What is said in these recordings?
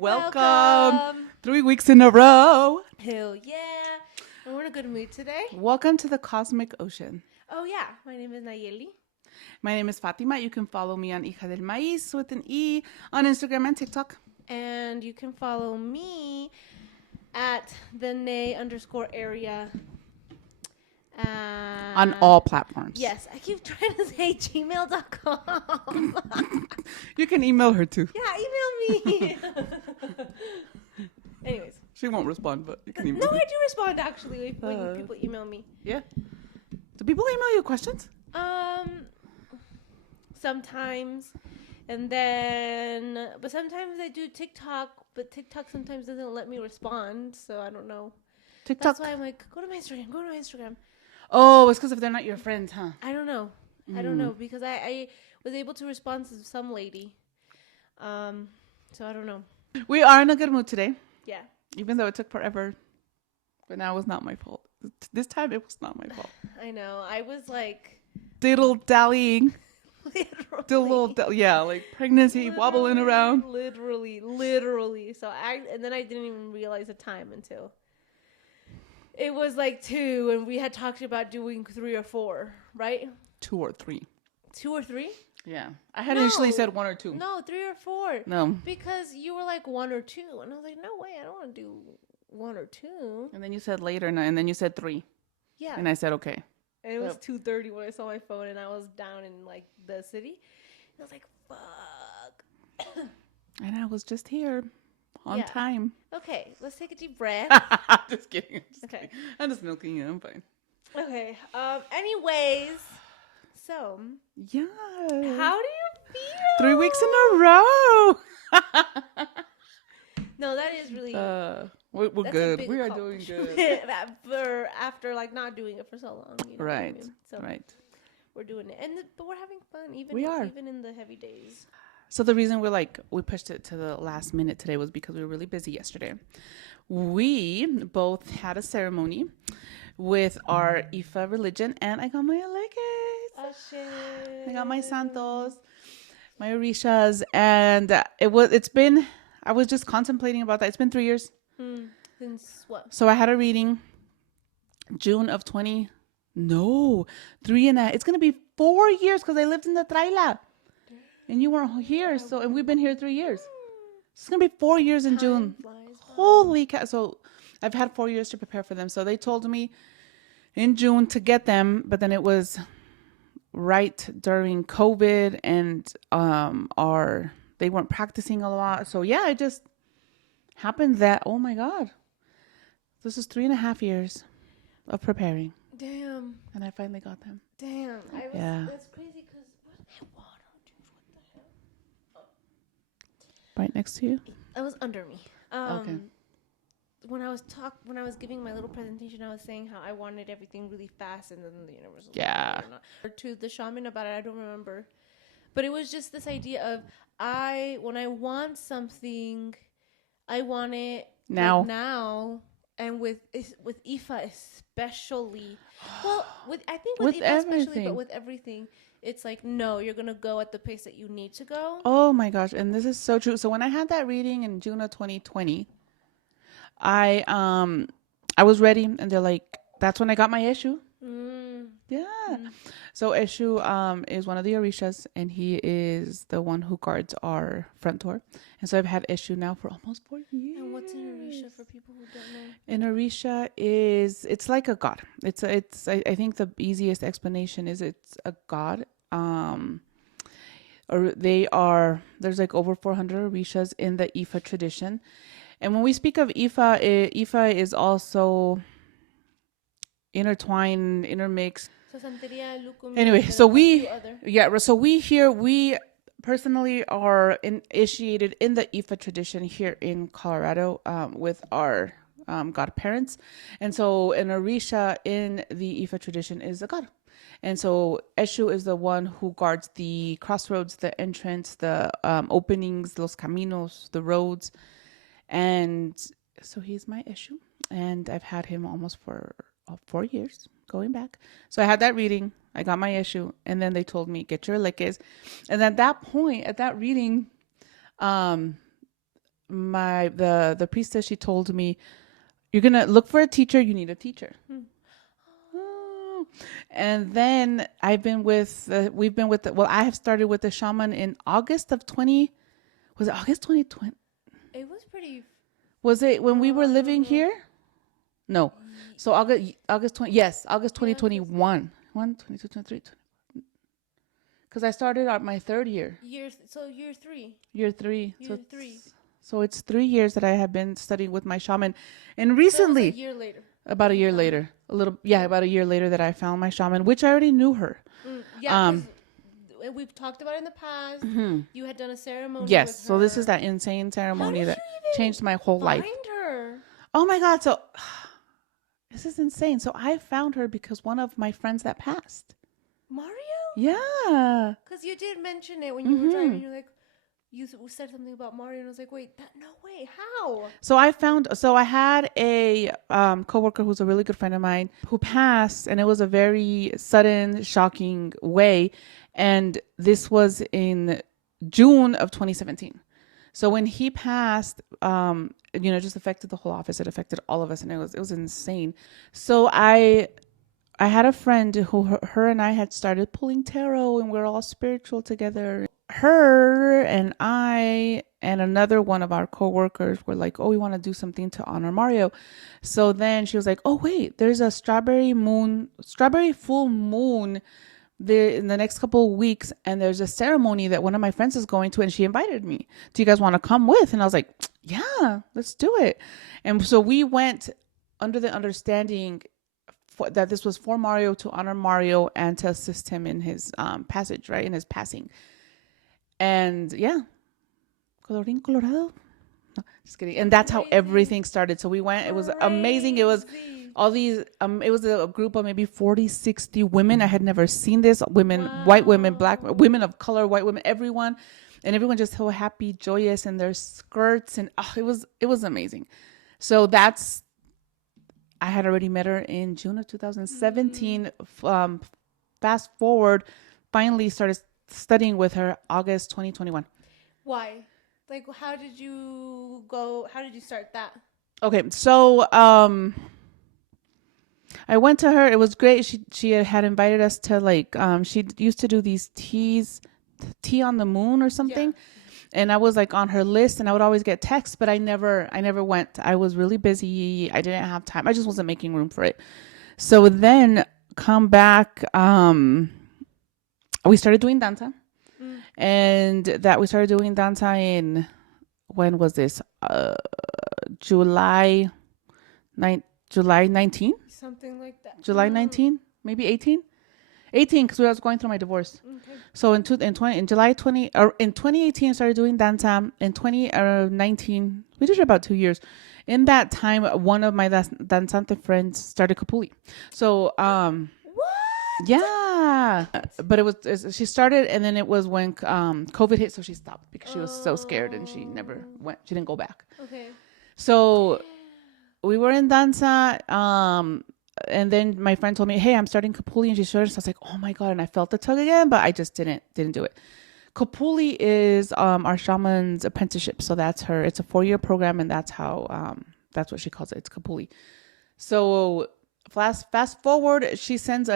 Welcome. 3 weeks in a row. Hell yeah. And we're in a good mood today. Welcome to the Cosmic Ocean. Oh yeah, my name is Nayeli. My name is Fatima. You can follow me on Hija del Maíz with an E on Instagram and TikTok. And you can follow me at the Nay_area. On all platforms. Yes, I keep trying to say gmail.com. You can email her too. Yeah, email me. Anyways. She won't respond, but you can email No, her. I do respond actually when people email me. Yeah. Do people email you questions? Sometimes. And then, but sometimes I do TikTok, but TikTok sometimes doesn't let me respond, so I don't know. TikTok. That's why I'm like, go to my Instagram. Oh, it's because if they're not your friends, huh? I don't know. I don't know, because I was able to respond to some lady. So I don't know. We are in a good mood today. Yeah. Even though it took forever. But now it was not my fault. This time it was not my fault. I know. I was like... Diddle-dallying. Literally. Like pregnancy, wobbling around. Literally. So and then I didn't even realize the time until it was like 2, and we had talked about doing 3 or 4, right? 2 or 3. 2 or 3? Yeah. I had initially said 1 or 2. No, 3 or 4. No. Because you were like 1 or 2, and I was like, no way, I don't want to do 1 or 2. And then you said later, and then you said 3. Yeah. And I said, okay. And it was 2:30 when I saw my phone, and I was down in like the city. And I was like, fuck. And I was just here on time. Okay, let's take a deep breath. Just kidding. I'm just milking you. I'm fine. Okay. Anyways, so yeah. How do you feel? 3 weeks in a row. No, that is really. We're good. We are doing good. after like not doing it for so long. You know right. What I mean? So right. We're doing it, but we're having fun. Even in the heavy days. So the reason we pushed it to the last minute today was because we were really busy yesterday. We both had a ceremony with our Ifa religion, and I got my leques. Oh shit! I got my santos, my orishas, and I was just contemplating about that. It's been 3 years. Since what? So I had a reading June of 3 and a half. It's going to be 4 years because I lived in the Traila. And you weren't here. And we've been here 3 years. It's going to be 4 years in June. Holy cow. So I've had 4 years to prepare for them. So they told me in June to get them, but then it was right during COVID, and they weren't practicing a lot. So yeah, it just happened that, oh my God, this is 3.5 years of preparing. Damn. And I finally got them. Damn. That's crazy because where's my water? What the hell? Right next to you? It was under me. Okay. When I was giving my little presentation, I was saying how I wanted everything really fast, and then the universe was yeah. Or to the shaman about it, I don't remember. But it was just this idea of when I want something, I want it now. Like now. And with Ifa especially, well, with Ifa everything. especially, but with everything, it's like, no, you're gonna go at the pace that you need to go. Oh my gosh, and this is so true. So when I had that reading in June of 2020, I was ready, and they're like, that's when I got my issue. Yeah. So Eshu is one of the Orishas, and he is the one who guards our front door. And so I've had Eshu now for almost 4 years. And what's an Orisha for people who don't know? An Orisha it's like a god. I think the easiest explanation is it's a god. Or there's like over 400 Orishas in the Ifa tradition. And when we speak of Ifa, Ifa is also intermixed. So Santeria, Lucum. Anyway, so we personally are initiated in the Ifa tradition here in Colorado with our godparents. And so an Orisha in the Ifa tradition is a god. And so Eshu is the one who guards the crossroads, the entrance, the openings, los caminos, the roads. And so he's my Eshu. And I've had him almost for 4 years, going back. So I had that reading. I got my issue. And then they told me, get your leques. And at that point, at that reading, the priestess, she told me, you're gonna look for a teacher. You need a teacher. Oh. And then we've been with I have started with the shaman in August of 20. Was it August 2020? It was pretty. Was it when we were I don't living know. here? No. So August 20. Yes, August 2021. 22, 23. Because I started at my third year. Year 3. Year 3. Year 3. So it's 3 years that I have been studying with my shaman. And So recently, it was a year later. about a year later, about a year later that I found my shaman, which I already knew her. Yeah, because we've talked about it in the past. You had done a ceremony. Yes. with So this her. is that insane ceremony How did that you even changed my whole life. Find her. Oh my God. So this is insane. So I found her because one of my friends that passed. Mario? Yeah. Because you did mention it when you were driving. You're like, you said something about Mario, and I was like, wait, no way, how? So I had a coworker who's a really good friend of mine who passed, and it was a very sudden, shocking way. And this was in June of 2017. So when he passed, it just affected the whole office. It affected all of us, and it was insane. So I had a friend who her and I had started pulling tarot, and we we're all spiritual together. Her and I and another one of our coworkers were like, oh, we want to do something to honor Mario. So then she was like, oh, wait, there's a strawberry full moon in the next couple of weeks. And there's a ceremony that one of my friends is going to, and she invited me. Do you guys want to come with? And I was like, yeah, let's do it. And so we went under the understanding that this was for Mario, to honor Mario and to assist him in his passage, right? In his passing. And yeah, colorín colorado. No, just kidding. And that's how everything started. So we went. It was amazing. It was all these. It was a group of maybe 40, 60 women. I had never seen this. Women, white women, black women of color, white women, everyone, and everyone just so happy, joyous in their skirts, and it was amazing. So I had already met her in June of 2017. Fast forward, finally started studying with her August 2021. Why? Like, how did you start that? Okay, so I went to her. It was great. She had invited us to she used to do these tea on the moon or something. Yeah. And I was like on her list, and I would always get texts, but I never went. I was really busy. I didn't have time. I just wasn't making room for it. So then come back, we started doing danza, and that we started doing danza in, when was this? July 19? Something like that. July 19, maybe 18, because I was going through my divorce. Okay. So in 2018, I started doing danza. In 2019, we did it about 2 years. In that time, one of my danzante friends started Kapuli. So what? Yeah, but she started, and then it was when COVID hit, so she stopped because she was so scared, and she never went. She didn't go back. Okay. So we were in danza, and then my friend told me, "Hey, I'm starting Kapuli," and she showed us. I was like, "Oh my God!" And I felt the tug again, but I just didn't do it. Kapuli is our shaman's apprenticeship, so that's her. It's a 4-year program, and that's how that's what she calls it. It's Kapuli. So fast forward, she sends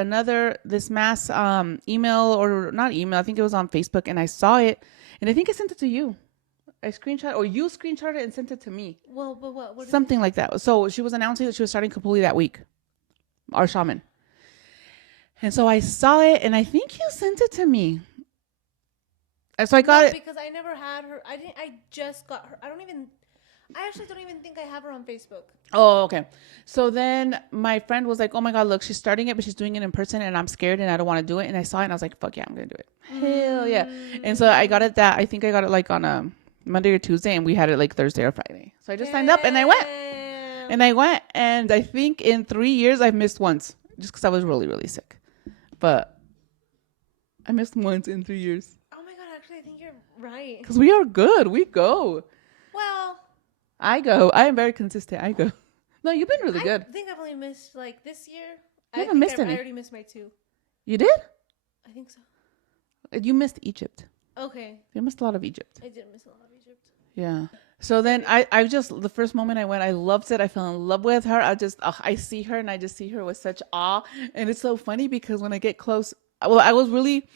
this mass email, or not email, I think it was on Facebook, and I saw it, and I think I sent it to you. I screenshot, or you screenshotted it and sent it to me. Well, but what something like that. So she was announcing that she was starting Kapuli that week, our shaman. And so I saw it, and I think you sent it to me. And so I got it because I never had her. I just got her. I actually don't even think I have her on Facebook. Oh, okay. So then my friend was like, "Oh my God, look, she's starting it, but she's doing it in person, and I'm scared, and I don't want to do it." And I saw it, and I was like, "Fuck yeah, I'm gonna do it." Hell yeah! And so I got it. I think I got it like on a Monday or Tuesday, and we had it like Thursday or Friday. So I just signed up, and I went. And I think in 3 years I've missed once, just because I was really, really sick. But I missed once in 3 years. Oh my God, actually, I think you're right. Because we are good. We go. Well, I go. I am very consistent. I go. No, you've been really good. I think I've only missed like this year. You haven't missed any. I already missed my 2. You did? I think so. You missed Egypt. Okay. You missed a lot of Egypt. I did miss a lot of Egypt. Yeah. So then I just, the first moment I went, I loved it. I fell in love with her. I see her and I just see her with such awe. And it's so funny because when I get close, well, I was really,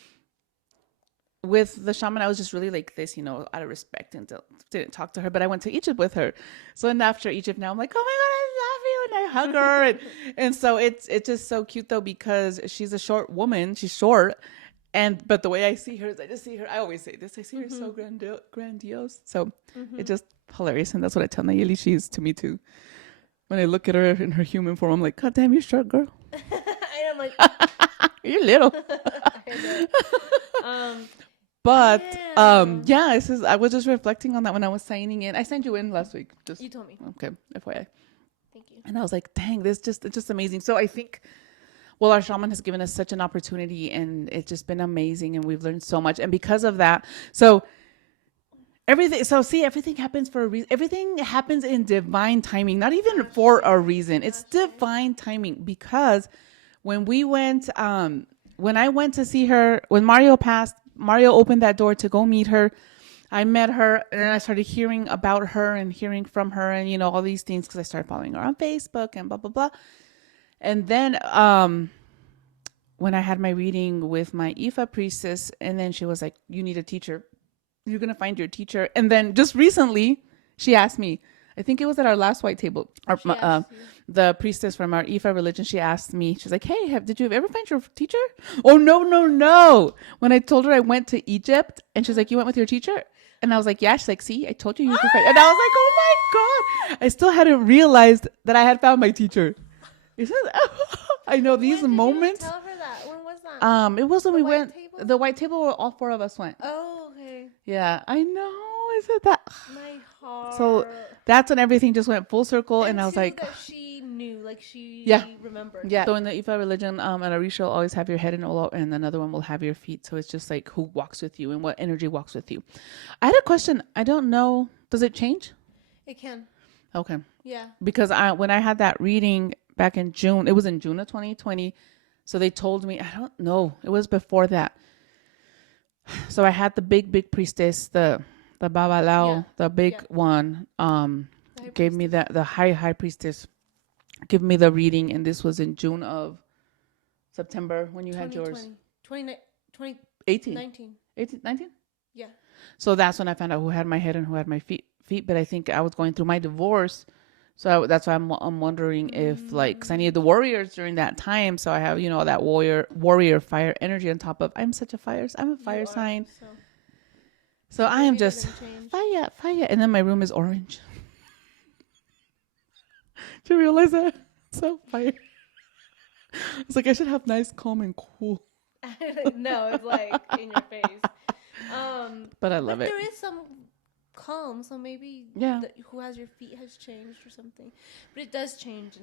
with the shaman, I was just really like this, out of respect, and didn't talk to her. But I went to Egypt with her. So then after Egypt, now I'm like, oh my God, I love you. And I hug her. And so it's just so cute though, because she's a short woman. She's short. But the way I see her is I just see her. I always say this. I see her so grandiose. So it's just hilarious. And that's what I tell Nayeli she is to me too. When I look at her in her human form, I'm like, God damn, you're short, girl. And I'm like, you're little. But yeah, I was just reflecting on that when I was signing in. I sent you in last week. You told me. Okay, FYI. Thank you. And I was like, dang, it's just amazing. So I think, well, our shaman has given us such an opportunity, and it's just been amazing, and we've learned so much. And because of that, everything happens for a reason. Everything happens in divine timing, not even for a reason. It's divine timing, because when we went, when I went to see her, when Mario passed, Mario opened that door to go meet her. I met her, and then I started hearing about her and hearing from her, and all these things, because I started following her on Facebook and blah blah blah. And then when I had my reading with my Ifa priestess, and then she was like, "You need a teacher. You're gonna find your teacher." And then just recently, she asked me. I think it was at our last white table. The priestess from our Ifa religion, she asked me, she's like, hey, did you ever find your teacher? Oh, no. When I told her I went to Egypt, and she's like, you went with your teacher? And I was like, yeah. She's like, see, I told you could find. And I was like, oh my God. I still hadn't realized that I had found my teacher. I know these moments. Tell her that. When was that? It was when we went, table? the white table where all four of us went. Oh, okay. Yeah, I know. I said that. My heart. So that's when everything just went full circle, and I was like, that she knew, like she remembered. Yeah. So in the Ifa religion, an Orisha will always have your head, and another one will have your feet. So it's just like who walks with you and what energy walks with you. I had a question. I don't know. Does it change? It can. Okay. Yeah. Because when I had that reading back in June, it was in June of 2020. So they told me, I don't know. It was before that. So I had the big priestess, the Babalao, the big one, gave me the high priestess, give me the reading, and this was in June of September when you had yours. 2018. 19? Yeah. So that's when I found out who had my head and who had my feet. But I think I was going through my divorce, so that's why I'm wondering if, like, because I needed the warriors during that time, so I have that warrior fire energy on top of I'm a fire sign. So I am just fire. And then my room is orange. Do you realize that? So fire. It's like I should have nice, calm, and cool. No, it's like in your face. But I love it. There is some calm, so maybe who has your feet has changed or something. But it does change.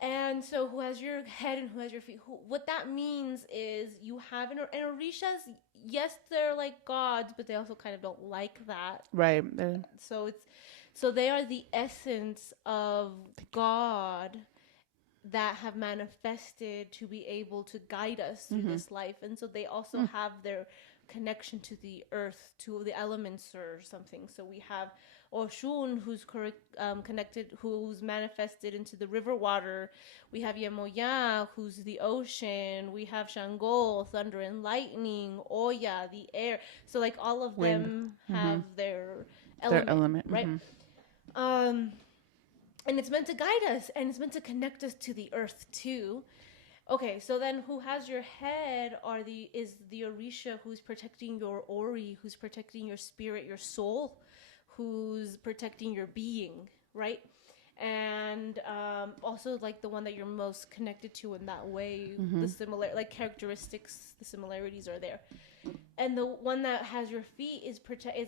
And so who has your head and who has your feet. What that means is you have and Orishas, yes, they're like gods, but they also kind of don't like that. Right. So they are the essence of God that have manifested to be able to guide us through this life. And so they also have their connection to the earth, to the elements or something. So we have Oshun, who's connected, who's manifested into the river water. We have Yemoya, who's the ocean. We have Shango, thunder and lightning. Oya, the air. So like all of them have their element, right? And it's meant to guide us, and it's meant to connect us to the earth too. Okay, so then who has your head is the Orisha, who's protecting your Ori, who's protecting your spirit, your soul, who's protecting your being, right? And also like the one that you're most connected to in that way, the similar like characteristics, the similarities are there. And the one that has your feet is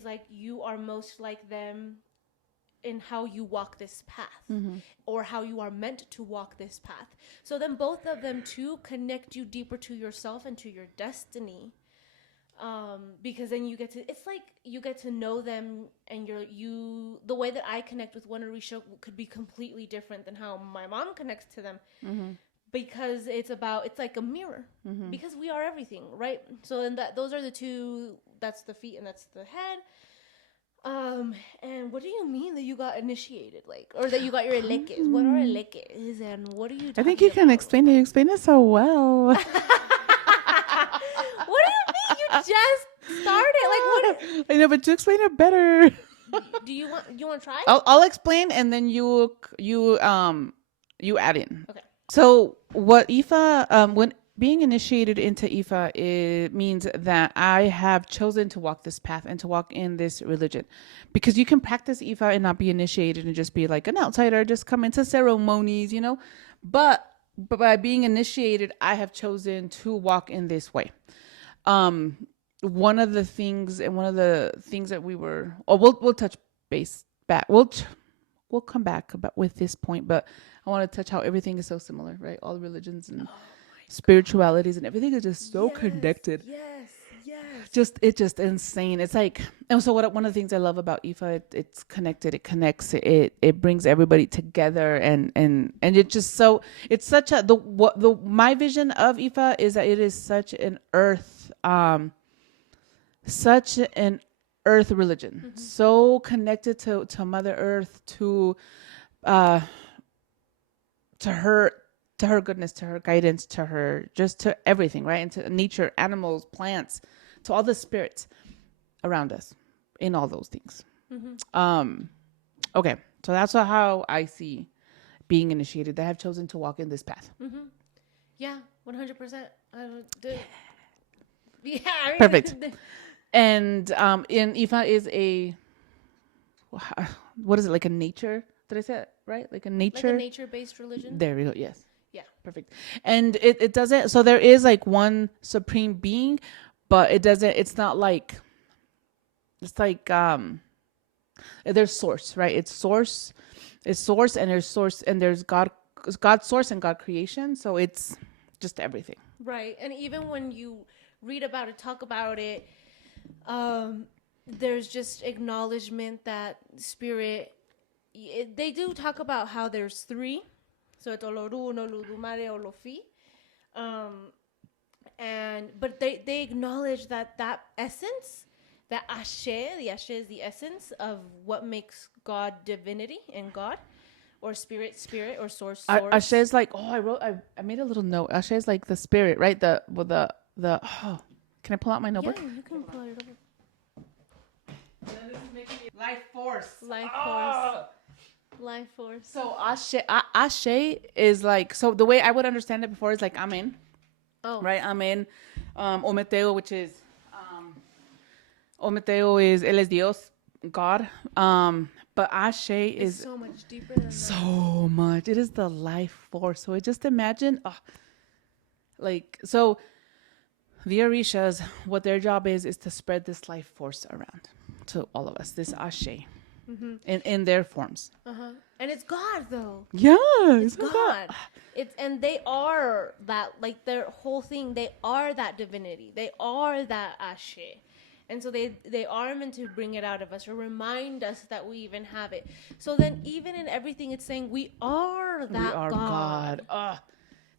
like you are most like them in how you walk this path or how you are meant to walk this path. So then both of them too connect you deeper to yourself and to your destiny. Because then you get to know them, and the way that I connect with one Orisha could be completely different than how my mom connects to them. because it's like a mirror, because we are everything, right? So then those are the two. That's the feet and that's the head. And what do you mean that you got initiated, like, or that you got your eleques? What are eleques, and what are you talking I think you can explain it. You explain it so well. What do you mean? You just started. Like, what? I know, but you explain it better. Do you want to try? I'll explain, and then you add in. Okay. So what Ifa, when being initiated into Ifa, it means that I have chosen to walk this path and to walk in this religion, because you can practice Ifa and not be initiated and just be like an outsider, just come into ceremonies, you know. But by being initiated, I have chosen to walk in this way. One of the things that we were, we'll touch base back. We'll come back with this point, but I want to touch how everything is so similar, right? All religions and spiritualities and everything is just so connected. Yes. It's just insane. It's like, and so one of the things I love about Ifa, it's connected. It connects. It brings everybody together, and it's just so, it's such a my vision of Ifa is that it is such an earth religion, so connected to Mother Earth, to her goodness, to her guidance, to her, just to everything, right? And to nature, animals, plants, to all the spirits around us, in all those things. Okay, so that's how I see being initiated. I have chosen to walk in this path. Yeah, 100%. Yeah, Perfect. And in Ifa is what is it, like a nature? Did I say it right? Like a nature-based religion. There we go. Yes. Yeah. Perfect. And it doesn't, so there is like one supreme being, but it's not like, it's like, there's source, right? It's source, and there's source, and there's God source and God creation. So it's just everything. Right. And even when you read about it, talk about it, there's just acknowledgement that spirit, they do talk about how there's three. So it's Oloru, Olodumare, Olofi. But they acknowledge that essence, that the Ashe is the essence of what makes God divinity and God, or spirit, or source. Ashe is like, I made a little note. Ashe is like the spirit, right? Can I pull out my notebook? Yeah, you can pull it over. Life force. Life force. So Ashe is like, so the way I would understand it before is like Amen. Oh. Right? Amen. Ometeo, which is Ometeo is Él es Dios, God. But Ashe is so much deeper than that. So much. It is the life force. So just imagine, so the Orishas, what their job is to spread this life force around to all of us, this Ashe, in their forms. And it's God, though. Yeah, it's God. And they are that, like, their whole thing. They are that divinity. They are that Ashe. And so they are meant to bring it out of us, or remind us that we even have it. So then, even in everything, it's saying we are that God.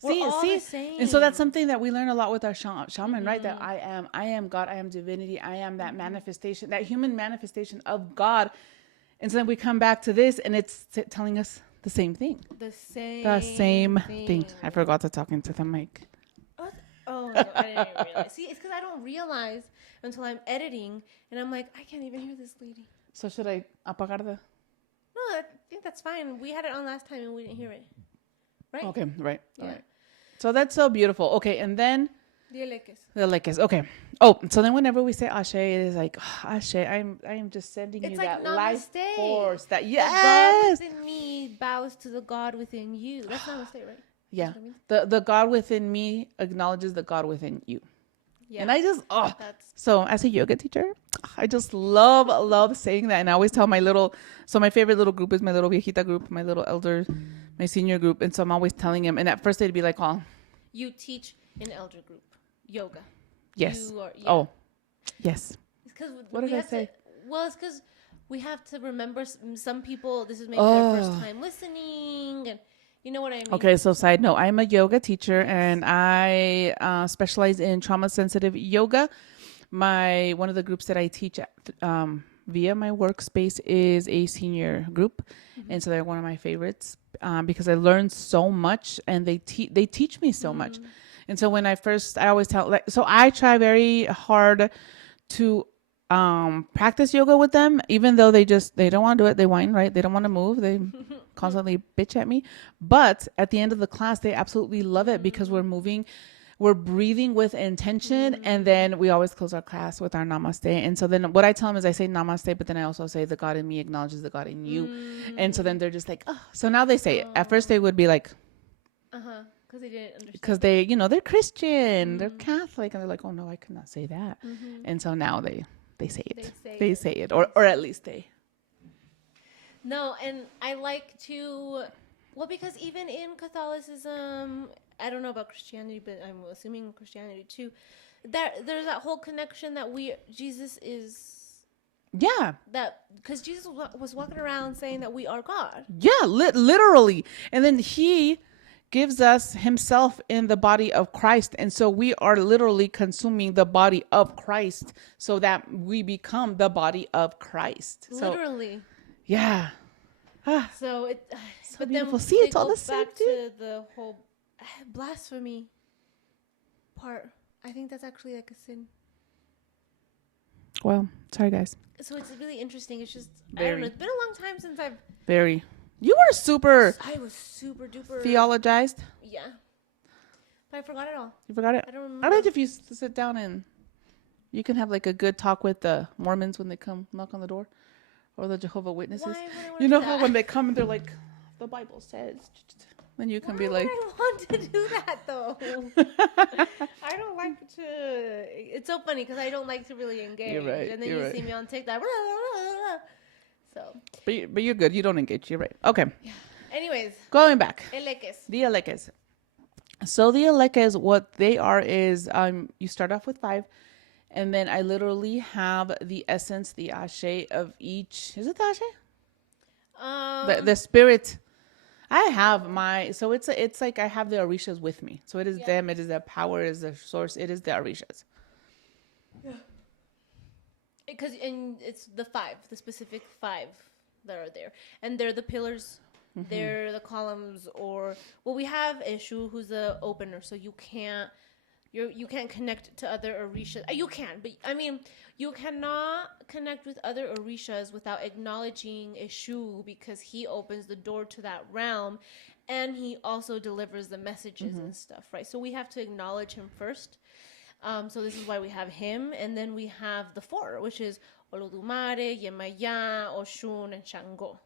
We're all the same. And so that's something that we learn a lot with our shaman, right? That I am God, I am divinity, I am that manifestation, that human manifestation of God. And so then we come back to this, and it's telling us the same thing. The same thing. I forgot to talk into the mic. Oh, no, I didn't even realize. See, it's because I don't realize until I'm editing, and I'm like, I can't even hear this lady. So should I apagar the? No, I think that's fine. We had it on last time, and we didn't hear it. Right? Okay, right. Yeah. All right. So that's so beautiful. Okay, and then the eleques. The eleques. Okay. Oh, so then whenever we say Ashe, it is like, Ashe, I am just sending you like that life namaste. force. That The yes. God within me bows to the God within you. That's namaste, right? Yeah. The God within me acknowledges the God within you. Yeah. And I just, so as a yoga teacher, I just love saying that. And I always tell my favorite little group is my little viejita group, my little elder, my senior group. And so I'm always telling them, and at first they'd be like, you teach an elder group, yoga. Yes. Oh, yes. What did I say? It's because we have to remember some people, this is maybe their first time listening, You know what I mean? Okay, so side note, I'm a yoga teacher and I specialize in trauma sensitive yoga. One of the groups that I teach via my workspace is a senior group, and so they're one of my favorites because I learned so much and they teach me so much. And so I always tell so I try very hard to practice yoga with them, even though they don't want to do it. They whine, right? They don't want to move. They constantly bitch at me. But at the end of the class, they absolutely love it because we're moving, we're breathing with intention, and then we always close our class with our namaste. And so then what I tell them is I say namaste, but then I also say the God in me acknowledges the God in you. And so then they're just like, oh. So now they say it. At first they would be like, because they didn't understand. because they, they're Christian, they're Catholic, and they're like, oh no, I cannot say that. And so now they say it. They say it, or at least they. No, and I like to, well, because even in Catholicism, I don't know about Christianity, but I'm assuming Christianity too, there's that whole connection that Jesus is. Yeah. That, because Jesus was walking around saying that we are God. Yeah, literally. And then he gives us himself in the body of Christ. And so we are literally consuming the body of Christ so that we become the body of Christ. Literally. So, yeah. So it, so but beautiful. then See, it's all the same, back to the whole blasphemy part. I think that's actually like a sin. Well, sorry guys. So it's really interesting. It's just, Very. I don't know. It's been a long time since You were super. I was super duper theologized. Yeah. But I forgot it all. You forgot it? I don't remember. I bet if you sit down and you can have like a good talk with the Mormons when they come knock on the door, or the Jehovah's Witnesses. Why would I want You to know do how that? when they come and they're like, the Bible says. Then you can Why be like, would I want to do that though? I don't like to. It's so funny because I don't like to really engage. You're right, And then you're you right. see me on TikTok. So. but you're good. You don't engage. You're right. Okay. Yeah. Anyways. Going back. Eleques. The Eleques. So the Eleques, what they are is you start off with 5, and then I literally have the essence, the ashe of each. Is it the ashe? The spirit. I have so it's like I have the orishas with me. So it is them, it is the power, it is the source, it is the orishas. Yeah. And it's the specific 5 that are there. And they're the pillars, they're the columns, we have Eshu, who's the opener, so you can't connect to other orishas. You can, but I mean, you cannot connect with other orishas without acknowledging Eshu, because he opens the door to that realm, and he also delivers the messages and stuff, right? So we have to acknowledge him first. So this is why we have him, and then we have the 4, which is Olodumare, Yemaya, Oshun, and Shango.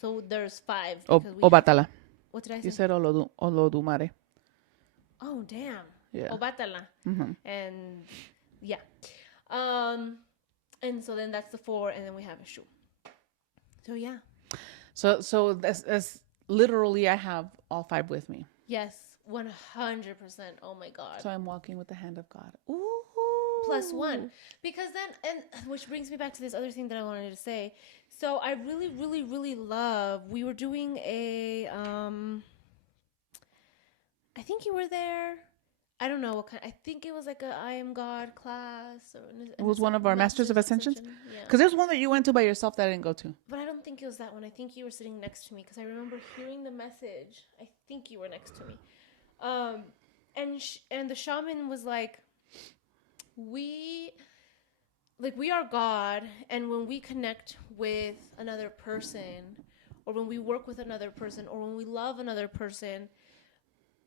So there's 5. Obatala. What did I say? You said Olodumare. Oh, damn. Yeah. Obatala. And yeah. And so then that's the 4, and then we have Eshu. So yeah. So that's literally I have all 5 with me. Yes, 100%. Oh my God. So I'm walking with the hand of God. Ooh. +1. Because then, and which brings me back to this other thing that I wanted to say. So I really, really, really love, we were doing a, I think you were there. I don't know what kind. I think it was like a I Am God class. It was one of our Masters of Ascension. Because there's one that you went to by yourself that I didn't go to. But I don't think it was that one. I think you were sitting next to me because I remember hearing the message. I think you were next to me. And the shaman was like, we are God, and when we connect with another person, or when we work with another person, or when we love another person,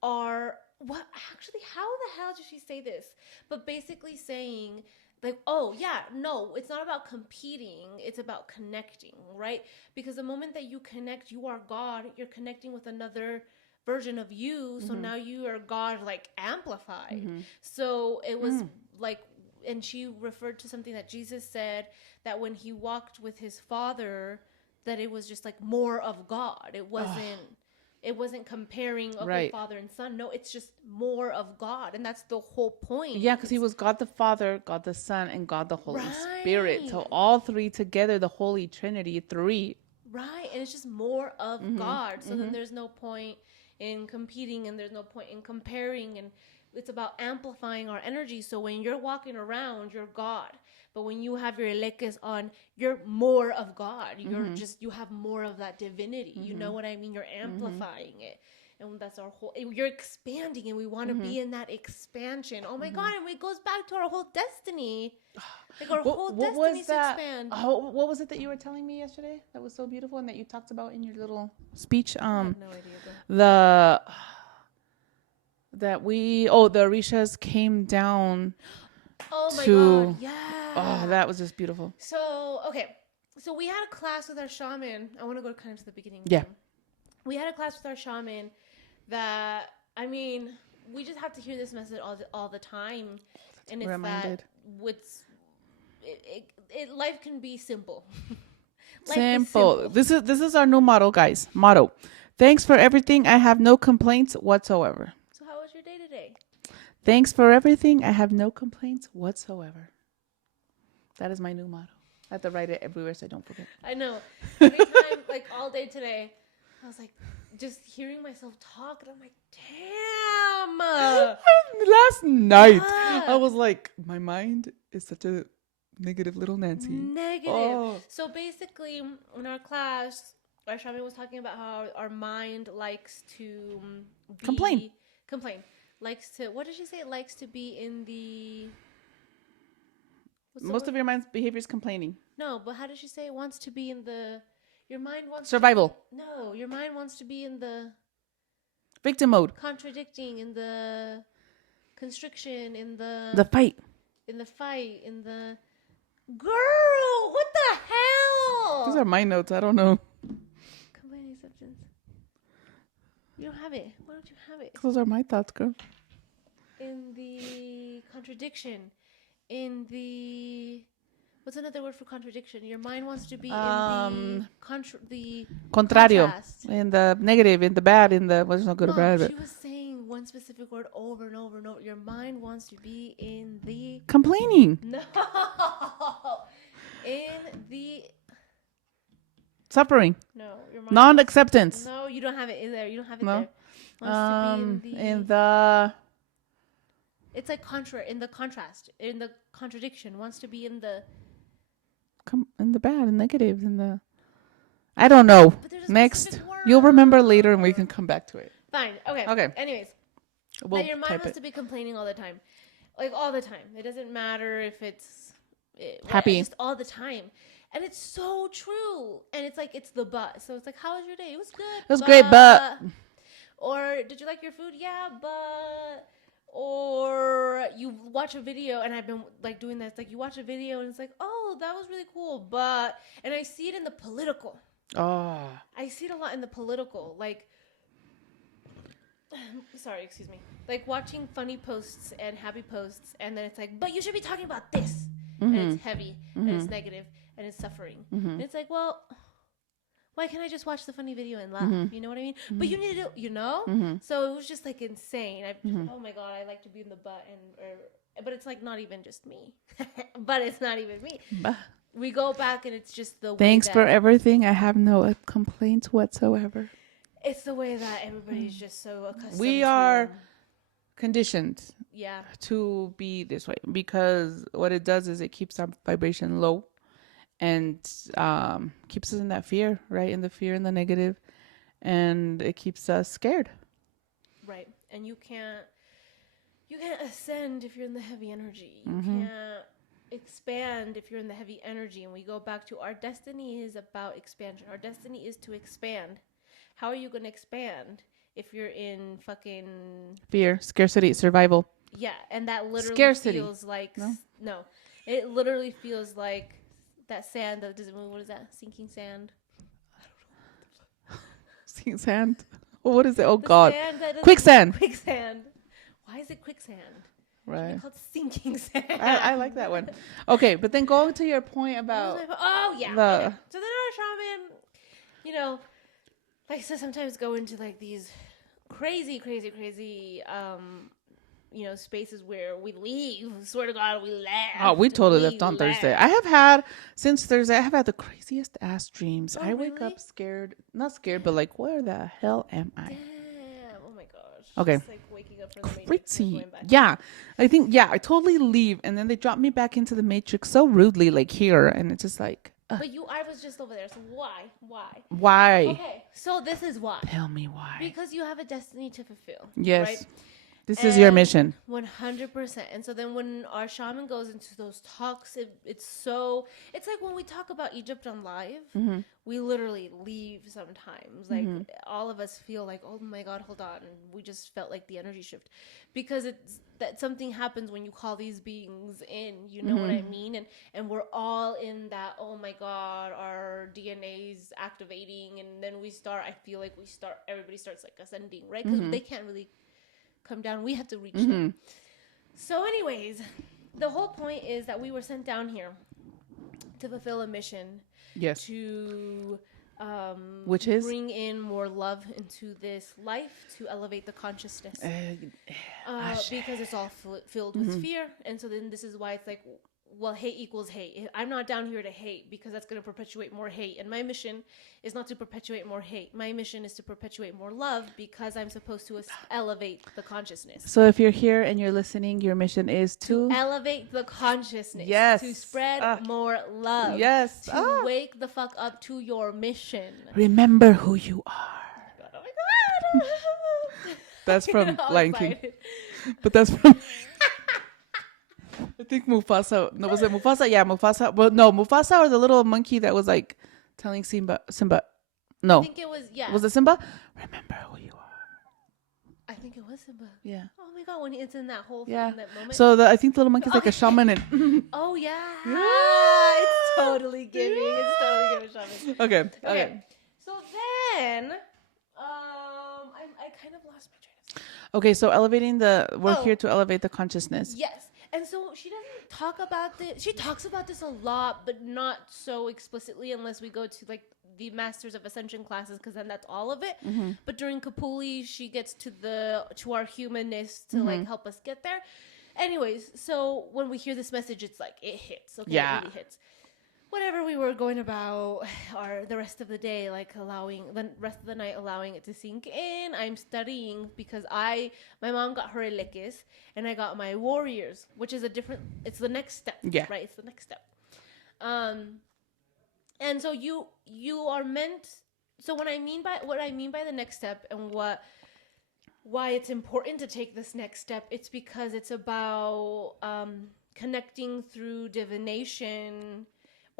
how the hell did she say this? But basically saying, like, oh yeah, no, it's not about competing, it's about connecting, right? Because the moment that you connect, you are God, you're connecting with another version of you, so now you are God, like, amplified. So it was like, and she referred to something that Jesus said, that when he walked with his Father, that it was just like more of God. It wasn't comparing Father and Son. No, it's just more of God. And that's the whole point. Yeah, because he was God the Father, God the Son, and God the Holy Spirit. So all 3 together, the Holy Trinity, 3. Right. And it's just more of Mm-hmm. God. So Mm-hmm. then there's no point in competing and there's no point in comparing. And it's about amplifying our energy. So when you're walking around, you're God. But when you have your elekes on, you're more of God. You're Mm-hmm. just, you have more of that divinity. You know what I mean? You're Mm-hmm. amplifying it. And that's our whole, you're expanding and we want to Mm-hmm. be in that expansion. Oh my Mm-hmm. God. And it goes back to our whole destiny. Like our What whole what destiny was is to that? expand. Oh, what was it that you were telling me yesterday? That was so beautiful and that you talked about in your little speech. I have no idea. Though. The that we the Orishas came down Oh my to. God. Yeah. Oh, that was just beautiful. So, okay. So we had a class with our shaman. I want to go kind of to the beginning. Yeah. Again. We had a class with our shaman that, I mean, we just have to hear this message all the time. And it's Reminded. that what's, life can be simple. Life is Simple. This is our new motto, guys. Motto. Thanks for everything. I have no complaints whatsoever. So how was your day today? Thanks for everything. I have no complaints whatsoever. That is my new motto. I have to write it everywhere so I don't forget. I know. Every time, like all day today, I was like, just hearing myself talk, and I'm like, damn. Last night, Yeah. I was like, my mind is such a negative little Nancy. Negative. Oh. So basically, in our class, our shaman was talking about how our mind likes to Complain. Likes to, what did she say? It likes to be in the... Most of your mind's behavior is complaining. No, but how did she say it wants to be in the... Your mind wants Survival. No, your mind wants to be in the... Victim mode. Contradicting, in the constriction, in the... The fight. In the fight, in the... Girl, what the hell? These are my notes. I don't know. Complaining substance. You don't have it. Why don't you have it? Those are my thoughts, girl. In the contradiction. In the... What's another word for contradiction? Your mind wants to be in the... the Contrario. contrast. In the negative, in the bad, in the... Well, it's not good or Mom, bad, she but... was saying one specific word over and over and over. Your mind wants to be in the... Complaining. No! In the... Suffering. No. Your mind Non-acceptance. No, you don't have it in there. You don't have it No. there. Wants to be In the... It's like in the contrast, in the contradiction. Wants to be in the... in the bad, and negative, in the... I don't know. But there's a Next. specific word. You'll remember later and we can come back to it. Fine. Okay. Okay. Anyways. We'll But your mind type wants it. to be complaining all the time. Like all the time. It doesn't matter if it's... Happy. Just all the time. And it's so true. And it's like, it's the but. So it's like, how was your day? It was good. It was great, but... Or, did you like your food? Yeah, but... Or you watch a video, and I've been like doing this. Like you watch a video, and it's like, oh, that was really cool, but... And I see it in the political. Oh. I see it a lot in the political. Like... Sorry, excuse me. Like watching funny posts and happy posts, and then it's like, but you should be talking about this. Mm-hmm. And it's heavy, and it's negative, and it's suffering. Mm-hmm. And it's like, well, why can't I just watch the funny video and laugh? Mm-hmm. You know what I mean? But you need to, you know? Mm-hmm. So it was just like insane. Mm-hmm. Oh my God, I like to be in the butt, but it's like not even just me. But it's not even me. Bah. We go back, and it's just the way Thanks for everything. I have no complaints whatsoever. It's the way that everybody's just so accustomed We to. are conditioned Yeah. to be this way because what it does is it keeps our vibration low and keeps us in that fear, right? In the fear and the negative, and it keeps us scared. Right. And you can't ascend if you're in the heavy energy. You Mm-hmm. can't expand if you're in the heavy energy. And we go back to our destiny is about expansion. Our destiny is to expand. How are you going to expand if you're in fucking... Fear, scarcity, survival. Yeah, and that literally Scarcity. feels like... No? No. It literally feels like that sand that doesn't move. What is that? Sinking sand? Seeing sand. What is it? Oh, The God. sand that doesn't- Quicksand. Quicksand. Why is it quicksand? Right. It's called sinking sand. I like that one. Okay, but then going to your point about... Oh, yeah. the- Okay. So then our shaman, you know, like I said, sometimes go into like these crazy spaces where we leave. Swear to God, we left. Oh, we totally left on Thursday. I have had since Thursday. I have had the craziest ass dreams. Oh, I wake really? up scared, not scared, but like, where the hell am I? Damn. Oh my gosh. Okay. Just like waking up from the Matrix and Crazy. going back. Yeah, I think I totally leave, and then they drop me back into the Matrix so rudely, like here, and it's just like, But I was just over there. So why? why? Okay. So this is why. Tell me why. Because you have a destiny to fulfill. Yes. Right? This is your mission. 100%. And so then when our shaman goes into those talks, it's like when we talk about Egypt on live, we literally leave sometimes. Like all of us feel like, oh my God, hold on. And we just felt like the energy shift because it's that something happens when you call these beings in, you know what I mean? And we're all in that, oh my God, our DNA's activating. And then I feel like everybody starts like ascending, right? Because they can't really come down. We have to reach them. So anyways, the whole point is that we were sent down here to fulfill a mission. Yes. To which is bring in more love into this life, to elevate the consciousness, because it's all filled with fear. And so then this is why it's like, well, hate equals hate. I'm not down here to hate because that's going to perpetuate more hate. And my mission is not to perpetuate more hate. My mission is to perpetuate more love because I'm supposed to elevate the consciousness. So if you're here and you're listening, your mission is to elevate the consciousness. Yes. To spread more love. Yes. To wake the fuck up to your mission. Remember who you are. Oh my God. That's from Lion King. But that's from... I think Mufasa. No, was it Mufasa? Yeah, Mufasa. Well, no, Mufasa or the little monkey that was like telling Simba. No. I think it was, yeah. Was it Simba? Remember who you are. I think it was Simba. Yeah. Oh my God, when it's in that whole thing, yeah. that moment. So I think the little monkey's like a shaman. And oh yeah. Yeah. It's totally giving. It's totally giving shaman. Okay. So then, I kind of lost my train of thought. Okay, so we're here to elevate the consciousness. Yes. And so she doesn't talk about this. She talks about this a lot, but not so explicitly unless we go to like the Masters of Ascension classes, because then that's all of it. But during Kapuli, she gets to our humanness to like help us get there. Anyways, so when we hear this message, it's like it hits. Okay, yeah. It really hits. Whatever we were going about, the rest of the day, like the rest of the night, allowing it to sink in. I'm studying because my mom got her elekes and I got my warriors, which is it's the next step. Yeah. Right. It's the next step. And so you are meant. So what I mean by the next step and why it's important to take this next step, it's because it's about connecting through divination.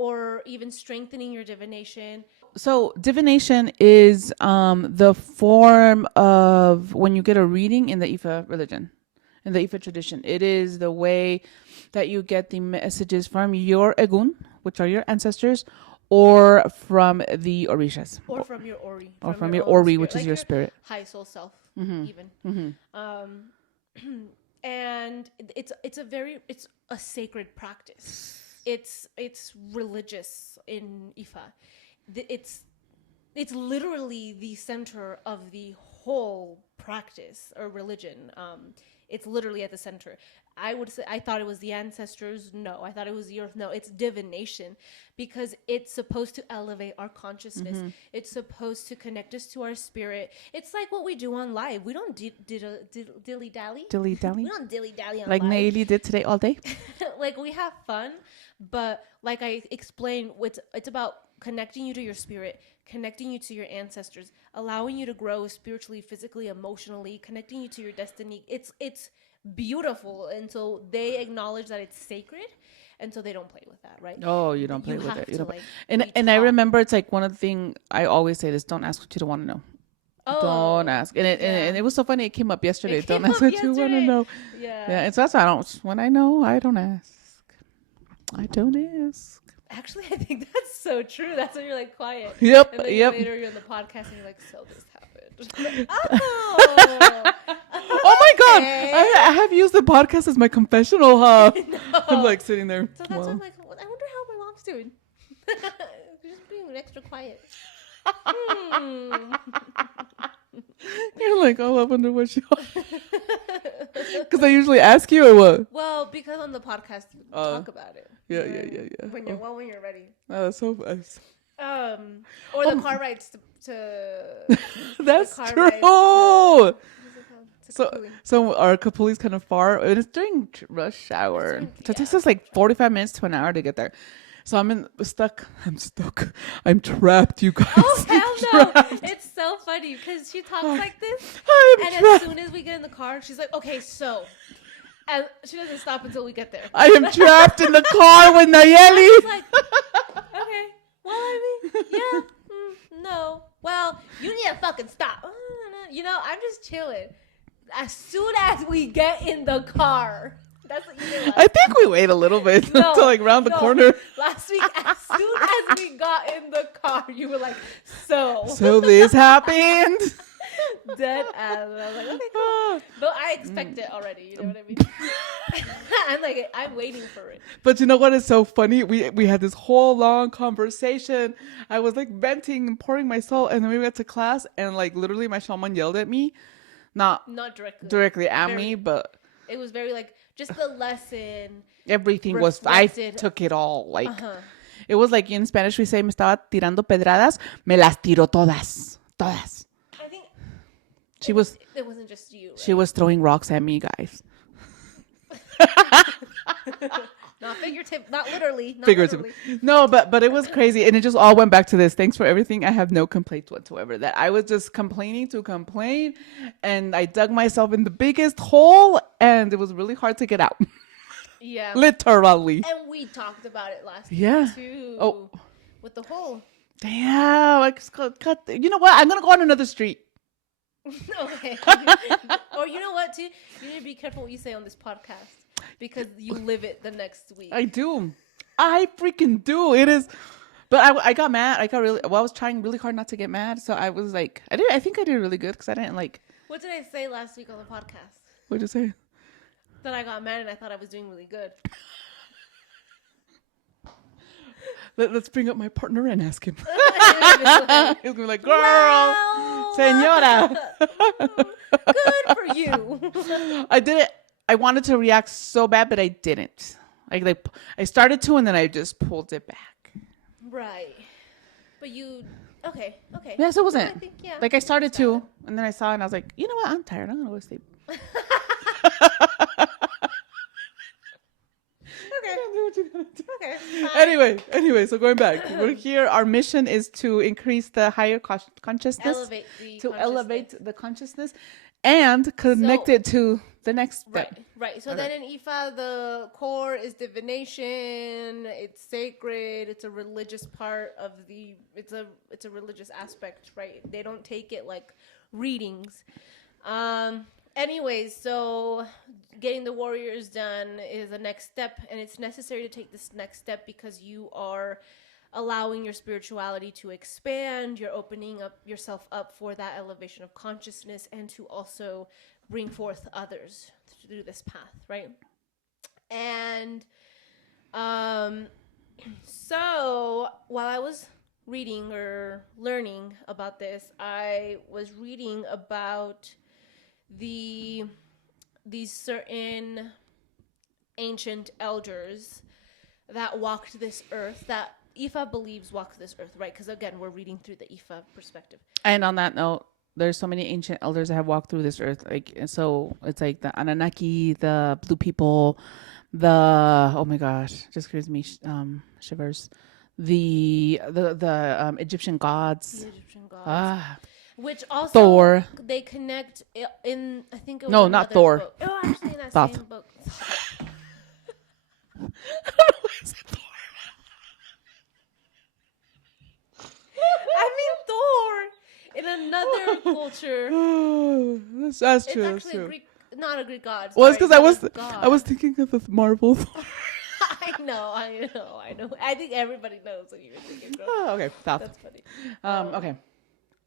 Or even strengthening your divination. So divination is the form of when you get a reading in the Ifa religion, in the Ifa tradition. It is the way that you get the messages from your Egun, which are your ancestors, or from the Orishas. Or from your Ori. Or from your Ori, which is like your spirit. High soul self, even. And it's a sacred practice. It's religious in Ifa. It's literally the center of the whole practice or religion. It's literally at the center. I thought it was the ancestors. No, I thought it was the earth. No, it's divination because it's supposed to elevate our consciousness. It's supposed to connect us to our spirit. It's like what we do on live. We don't dilly-dally. Dilly-dally? We don't dilly-dally on like live. Naili did today all day. Like we have fun, but like I explained, it's about connecting you to your spirit, connecting you to your ancestors, allowing you to grow spiritually, physically, emotionally, connecting you to your destiny. It's beautiful, and so they acknowledge that it's sacred, and so they don't play with that, right? Oh, you don't play with it. You don't like, and I remember it's like one of the things I always say this: don't ask what you don't want to know. Oh, don't ask. And it was so funny. It came up yesterday. Don't ask what you want to know. Yeah. And so that's why when I know, I don't ask. I don't ask. Actually, I think that's so true. That's when you're like quiet. Yep. And then later you're in the podcast and you're like, so this happened. Oh. Oh my God. I have used the podcast as my confessional, huh? I'm like sitting there. So that's why I'm like, I wonder how my mom's doing. Just being extra quiet. You're like, oh, I wonder what she. Because I usually ask you or what? Well, because on the podcast you talk about it. Yeah, You know yeah, what I yeah, mean? yeah. When you're ready. Oh, that's so fun. Or the car rides to That's the car true. rides to, what's it called? To So, Capuli. so our Capuli's kind of far, and it's during rush hour. So it takes us like 45 minutes to an hour to get there. So stuck. I'm stuck. I'm trapped, you guys. Oh hell no! Trapped. It's so funny because she talks like this, I'm and trapped. as soon as we get in the car, she's like, "Okay, so," and she doesn't stop until we get there. I am trapped in the car with I'm Nayeli. just like, okay, well, I mean, yeah, no, well, you need to fucking stop. You know, I'm just chilling. As soon as we get in the car, that's what you did. I think we wait a little bit until like round the corner. Last week, as soon as we got in the car, you were like, so this happened. dead ass. And I was like, okay, cool. But I expect it already. You know what I mean? I'm like, I'm waiting for it. But you know what is so funny? We had this whole long conversation. I was like venting and pouring my soul, and then we went to class, and like literally my shaman yelled at me, not directly at me, but it was very like just the lesson. Everything was. I took it all. Like it was like in Spanish we say, "Me estaba tirando pedradas, me las tiró todas, todas." I think she was. It wasn't just you. Right? She was throwing rocks at me, guys. Not figurative, not literally. Figuratively. No, but it was crazy, and it just all went back to this. Thanks for everything. I have no complaints whatsoever. That I was just complaining to complain, and I dug myself in the biggest hole, and it was really hard to get out. Yeah, literally. And we talked about it last week too. Oh, with the hole. Damn! I just cut. You know what? I'm gonna go on another street. Okay. Or you know what? Too, you need to be careful what you say on this podcast. Because you live it the next week. I do. I freaking do. It is. But I got mad. I was trying really hard not to get mad. So I was like, I think I did really good because I didn't like. What did I say last week on the podcast? What did you say? That I got mad and I thought I was doing really good. Let's bring up my partner and ask him. He'll be like, girl, señora. Good for you. I did it. I wanted to react so bad, but I didn't. I started to, and then I just pulled it back. Right. But you, okay. Yes, it wasn't. I think, like I started to, and then I saw it, and I was like, you know what? I'm tired. I'm gonna go to sleep. Okay. Anyway, so going back, we're here. Our mission is to increase the higher consciousness, elevate the consciousness, and connect it to the next step. Right. So then in Ifa, the core is divination. It's sacred. It's a religious part of the. It's a religious aspect, right? They don't take it like readings. Anyways, so getting the warriors done is the next step, and it's necessary to take this next step because you are allowing your spirituality to expand. You're opening up yourself up for that elevation of consciousness and to also bring forth others through this path, right? And so while I was reading or learning about this, I was reading about these certain ancient elders that walked this earth, that Ifa believes walked this earth, right? Because again, we're reading through the Ifa perspective. And on that note, there's so many ancient elders that have walked through this earth. Like, so it's like the Anunnaki, the blue people, oh my gosh, just gives me shivers. The Egyptian gods. The Egyptian gods. Which also Thor. They connect in, I think it was no, not Thor. Book. Oh, actually in that Thoth. same book. I don't know why I said Thor. I mean Thor in another culture. That's true. It's actually a Greek, not a Greek god. Well, it's because I was thinking of the Marvel Thor. I know. I think everybody knows what you were thinking, bro. Oh, okay. Thoth. That's funny. Okay.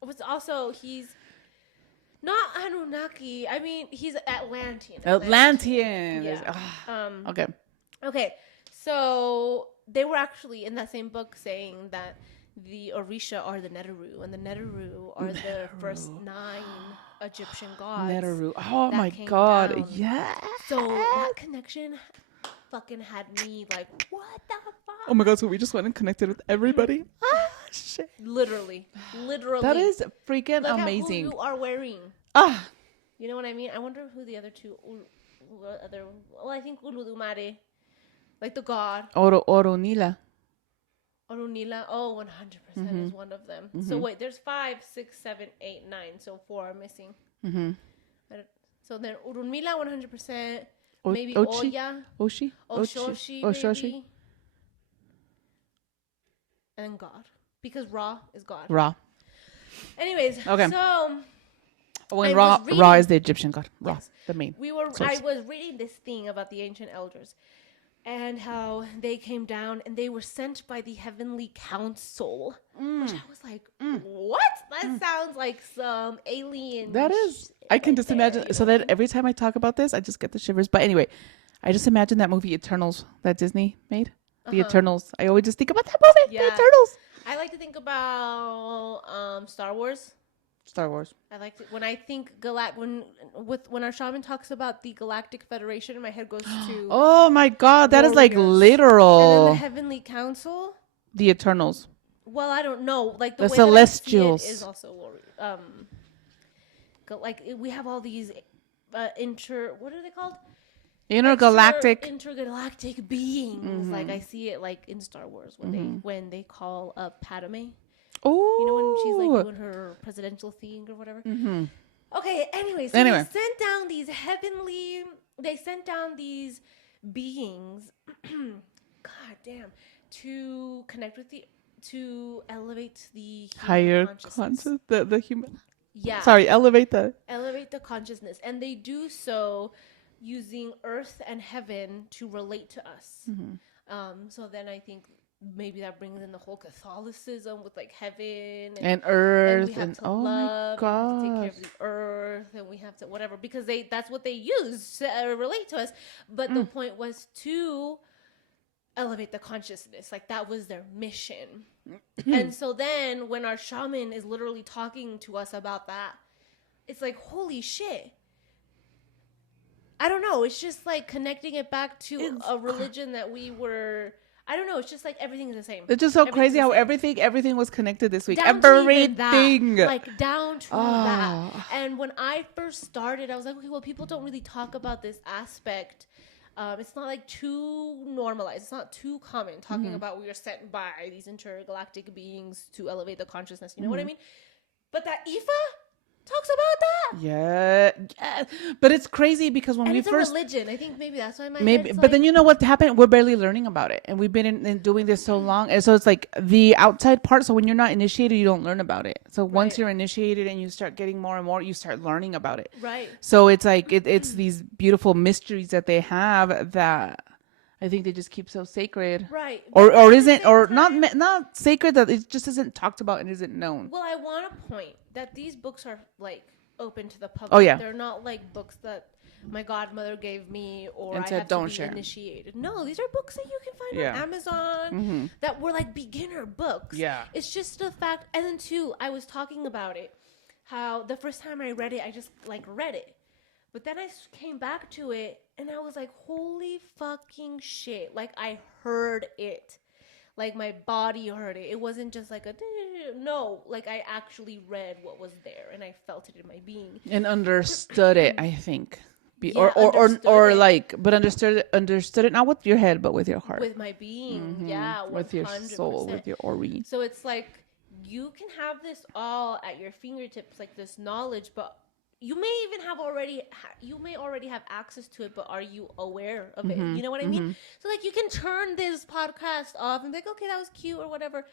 But also, he's not Anunnaki. I mean, he's Atlantean. Yeah. Okay. So they were actually in that same book saying that the Orisha are the Neteru, and the Neteru are the first 9 Egyptian gods. Neteru. Oh that my came God. down. Yeah. So that connection fucking had me like, what the fuck? Oh my God. So we just went and connected with everybody. Shit. Literally. That is freaking Look amazing. at who you are wearing. Ah. You know what I mean? I wonder who the other two well, I think Uludumare, like the god. Oronila. Orunila, 100% is one of them. So wait, there's 5, 6, 7, 8, 9. So 4 are missing. So then Urunmila 100%. Maybe Oya. Oshoshi. Maybe. And God. Because Ra is God. Ra. Anyways, okay. So when Ra is the Egyptian god. Ra, yes. The main. I was reading this thing about the ancient elders and how they came down and they were sent by the heavenly council. Which I was like, what? That sounds like some alien. That is. I can just imagine. So that every time I talk about this, I just get the shivers. But anyway, I just imagine that movie Eternals that Disney made. The Eternals. I always just think about that movie. Yeah. The Eternals. I like to think about Star Wars. I like to, when I think when our shaman talks about the Galactic Federation, my head goes to oh my God, that is like literal. And then the Heavenly Council, the Eternals. Well, I don't know, like the way Celestials that I see it is also like we have all these what are they called? Intergalactic beings. Like I see it like in Star Wars when they call up Padme. Oh, you know when she's like doing her presidential thing or whatever. Okay. Anyway, so they sent down these beings. God damn, to connect with to elevate the higher consciousness, the human. Yeah. Sorry, elevate the consciousness, and they do so using earth and heaven to relate to us. So then I think maybe that brings in the whole Catholicism with like heaven and earth, and we have to love, and we have to take care of the earth, and we have to whatever, because that's what they use to relate to us. But the point was to elevate the consciousness, like that was their mission. And so then when our shaman is literally talking to us about that, it's like, holy shit. I don't know. It's just like connecting it back to a religion that we were. I don't know. It's just like everything is the same. It's just so crazy how everything was connected this week. Down everything. Down to that. And when I first started, I was like, okay, well, people don't really talk about this aspect. It's not like too normalized. It's not too common talking about we are sent by these intergalactic beings to elevate the consciousness. You know what I mean? But that Ifa talks about that. Yeah. But it's crazy because when it's a religion. I think maybe that's why but then you know what happened? We're barely learning about it, and we've been in doing this so long, and so it's like the outside part. So when you're not initiated, you don't learn about it. So once you're initiated and you start getting more and more, you start learning about it. Right. So it's like it's these beautiful mysteries that they have that I think they just keep so sacred. Right. Or isn't or not sacred, that it just isn't talked about and isn't known. Well, I want to point that these books are like open to the public. Oh yeah. They're not like books that my godmother gave me or and I said, have don't to be share. initiated. No, these are books that you can find on Amazon that were like beginner books. Yeah. It's just the fact. And then too, I was talking about it, how the first time I read it, I just like read it. But then I came back to it and I was like, holy fucking shit. Like I heard it. Like my body heard it. It wasn't just like no, like I actually read what was there and I felt it in my being and understood it. I think, understood it not with your head but with your heart, with my being, 100%. With your soul, with your ori. So it's like you can have this all at your fingertips, like this knowledge, but you may even have already have access to it, but are you aware of it? You know what I mean? So like you can turn this podcast off and be like, okay, that was cute or whatever.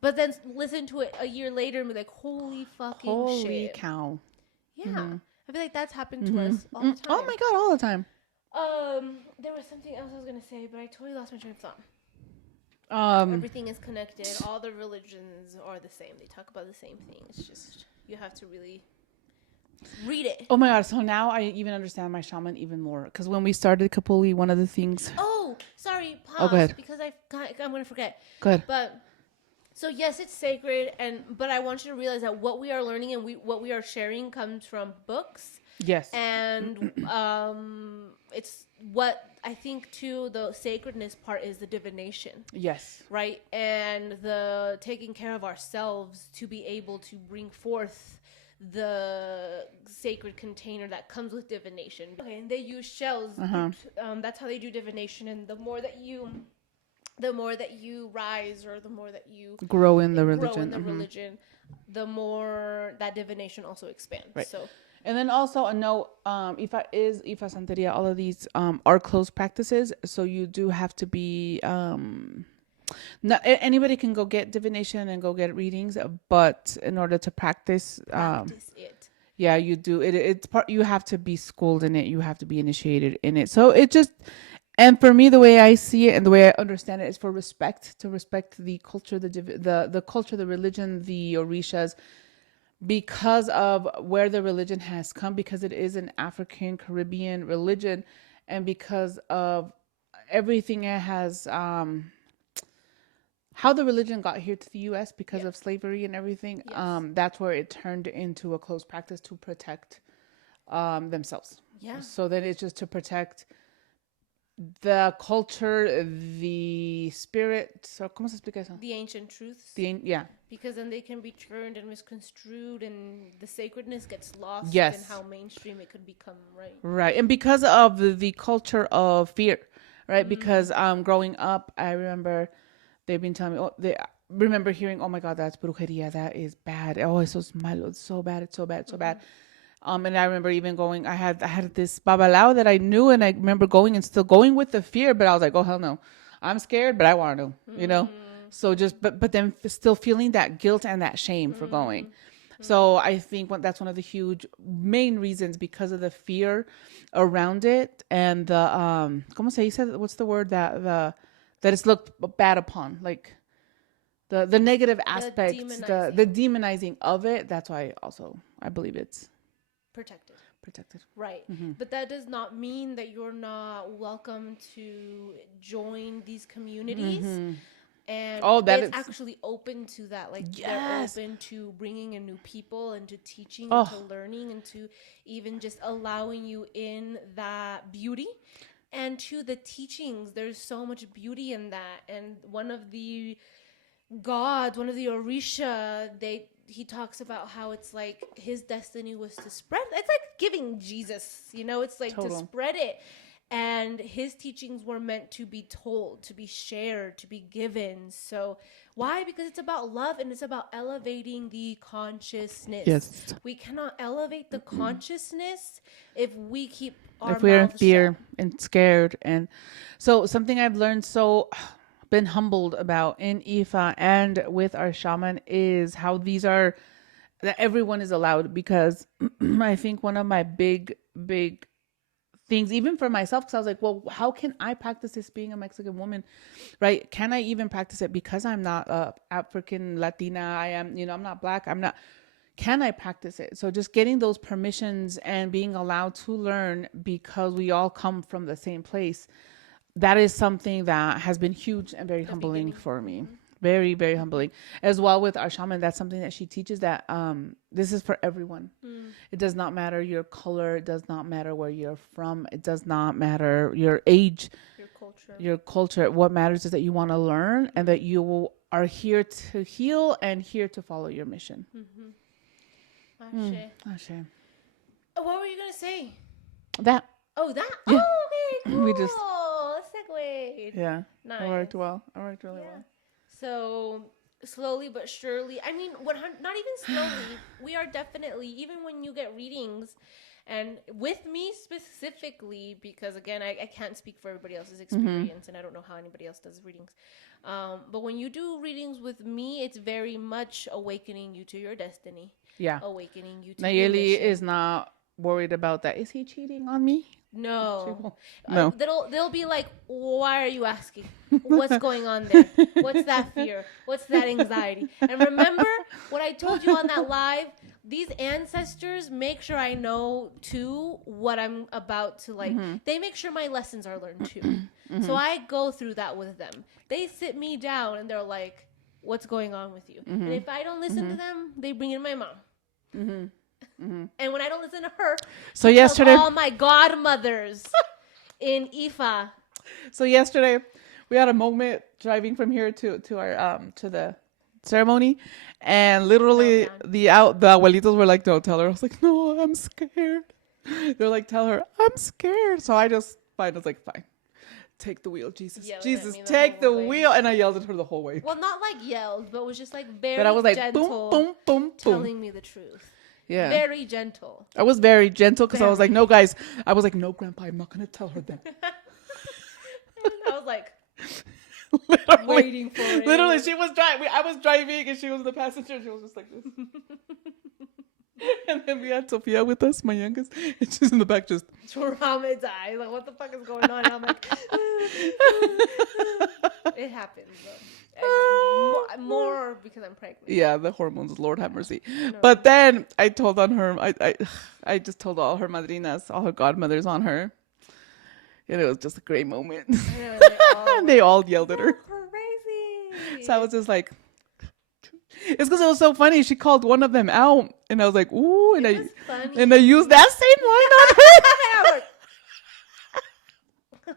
But then listen to it a year later and be like, holy fucking shit. Holy cow. Yeah. I feel like that's happened to us all the time. Oh my God, all the time. There was something else I was going to say, but I totally lost my train of thought. Everything is connected. All the religions are the same. They talk about the same thing. It's just, you have to really read it. Oh my God. So now I even understand my shaman even more. Because when we started Kapuli, one of the things. Oh, sorry. Pause. Oh, go ahead. Because I'm going to forget. Go ahead. But So yes, it's sacred, but I want you to realize that what we are learning and what we are sharing comes from books, Yes. and it's what I think too. The sacredness part is the divination, Yes. right, and the taking care of ourselves to be able to bring forth the sacred container that comes with divination. Okay, and they use shells. That's how they do divination, and the more that you rise, or the more that you Grow in the grow religion. in the religion, the more that divination also expands. Right. So, And then also a note, Ifa is Ifa Santeria. All of these are closed practices, so you do have to be. Not anybody can go get divination and go get readings, but in order to practice, it. yeah, you do it. It's part. You have to be schooled in it. You have to be initiated in it. So it just, and for me, the way I see it and the way I understand it is for respect, to respect the culture, the culture, the religion, the orishas, because of where the religion has come, because it is an African Caribbean religion, and because of everything it has, how the religion got here to the U.S. because of slavery and everything. Yes. That's where it turned into a closed practice to protect themselves. Yeah. So then it's just to protect the culture, the spirit. So, ¿cómo se explica eso? The ancient truths. Yeah. Because then they can be turned and misconstrued, and the sacredness gets lost Yes. in how mainstream it could become, right? Right. And because of the culture of fear, right? Because growing up, I remember they've been telling me, oh, they remember hearing, oh my God, that's brujeria. That is bad. Oh, eso es malo. It's so bad. It's so bad. It's so bad. And I remember even going, I had this babalao that I knew, and I remember going and still going with the fear, but I was like, oh, hell no. I'm scared, but I want to, you know? So just, but then still feeling that guilt and that shame for going. So I think that's one of the huge main reasons, because of the fear around it, and the, ¿cómo se dice? What's the word that it's looked bad upon? Like the negative aspects, the demonizing of it. That's why also I believe it's protected. Right. But that does not mean that you're not welcome to join these communities. And it's actually open to that. Like, they're open to bringing in new people, and to teaching, and to learning, and to even just allowing you in that beauty. And to the teachings, there's so much beauty in that. And one of the Orisha, he talks about how it's like his destiny was to spread. It's like giving Jesus, it's like to spread it. And his teachings were meant to be told, to be shared, to be given. So why? Because it's about love, and it's about elevating the consciousness. Yes. We cannot elevate the consciousness if we keep our if we're in mouths fear shut. and scared. And so something I've learned, been humbled about in Ifa and with our shaman, is how these are, that everyone is allowed. Because I think one of my big things, even for myself, because I was like, well, how can I practice this being a Mexican woman, right? Can I even practice it because I'm not African Latina? I am, I'm not Black. Can I practice it? So just getting those permissions and being allowed to learn, because we all come from the same place. That is something that has been huge and very humbling for me. Very, very humbling. As well with our shaman, that's something that she teaches, that this is for everyone. It does not matter your color. It does not matter where you're from. It does not matter your age, your culture. What matters is that you want to learn, and that you are here to heal and here to follow your mission. Ashe. What were you going to say? That. Oh, that? Yeah. Oh, okay, cool. We just segued. Yeah. Nice. It worked well. It worked really well. So slowly but surely, I mean, not even slowly, we are definitely, even when you get readings, and with me specifically, because again, I can't speak for everybody else's experience, and I don't know how anybody else does readings. But when you do readings with me, it's very much awakening you to your destiny. Yeah. Awakening you to your Nayeli mission. is not worried about that. Is he cheating on me? No. No. They'll be like, why are you asking? What's going on there? What's that fear? What's that anxiety? And remember what I told you on that live? These ancestors make sure I know too what I'm about to like. They make sure my lessons are learned too. So I go through that with them. They sit me down and they're like, what's going on with you. And if I don't listen to them, they bring in my mom. And when I don't listen to her, so yesterday, all my godmothers in Ifa. so yesterday, we had a moment driving from here to our to the ceremony, and literally the abuelitos were like, "Don't tell her." I was like, "No, I'm scared." They're like, "Tell her I'm scared." So I was like, "Fine, take the wheel, Jesus, Jesus, take the wheel," and I yelled at her the whole way. Well, not like yelled, but was just like very But I was like, gentle, boom, boom, boom, boom, telling me the truth. Yeah, very gentle. I was very gentle because I was like, "No, guys," I was like, "No, Grandpa, I'm not gonna tell her that." I was like. Literally, waiting for it. Literally, she was driving. I was driving, and she was the passenger. She was just like this. And then we had Sophia with us, my youngest, and she's in the back just traumatized. Like, what the fuck is going on? And I'm like, it happens though. More because I'm pregnant. Yeah, the hormones. Lord have mercy. No. But then I told on her. I just told all her madrinas, all her godmothers on her. And it was just a great moment. They all yelled at her. Crazy. So I was just like, it's because it was so funny. She called one of them out, and I was like, "Ooh!" And I used that same line on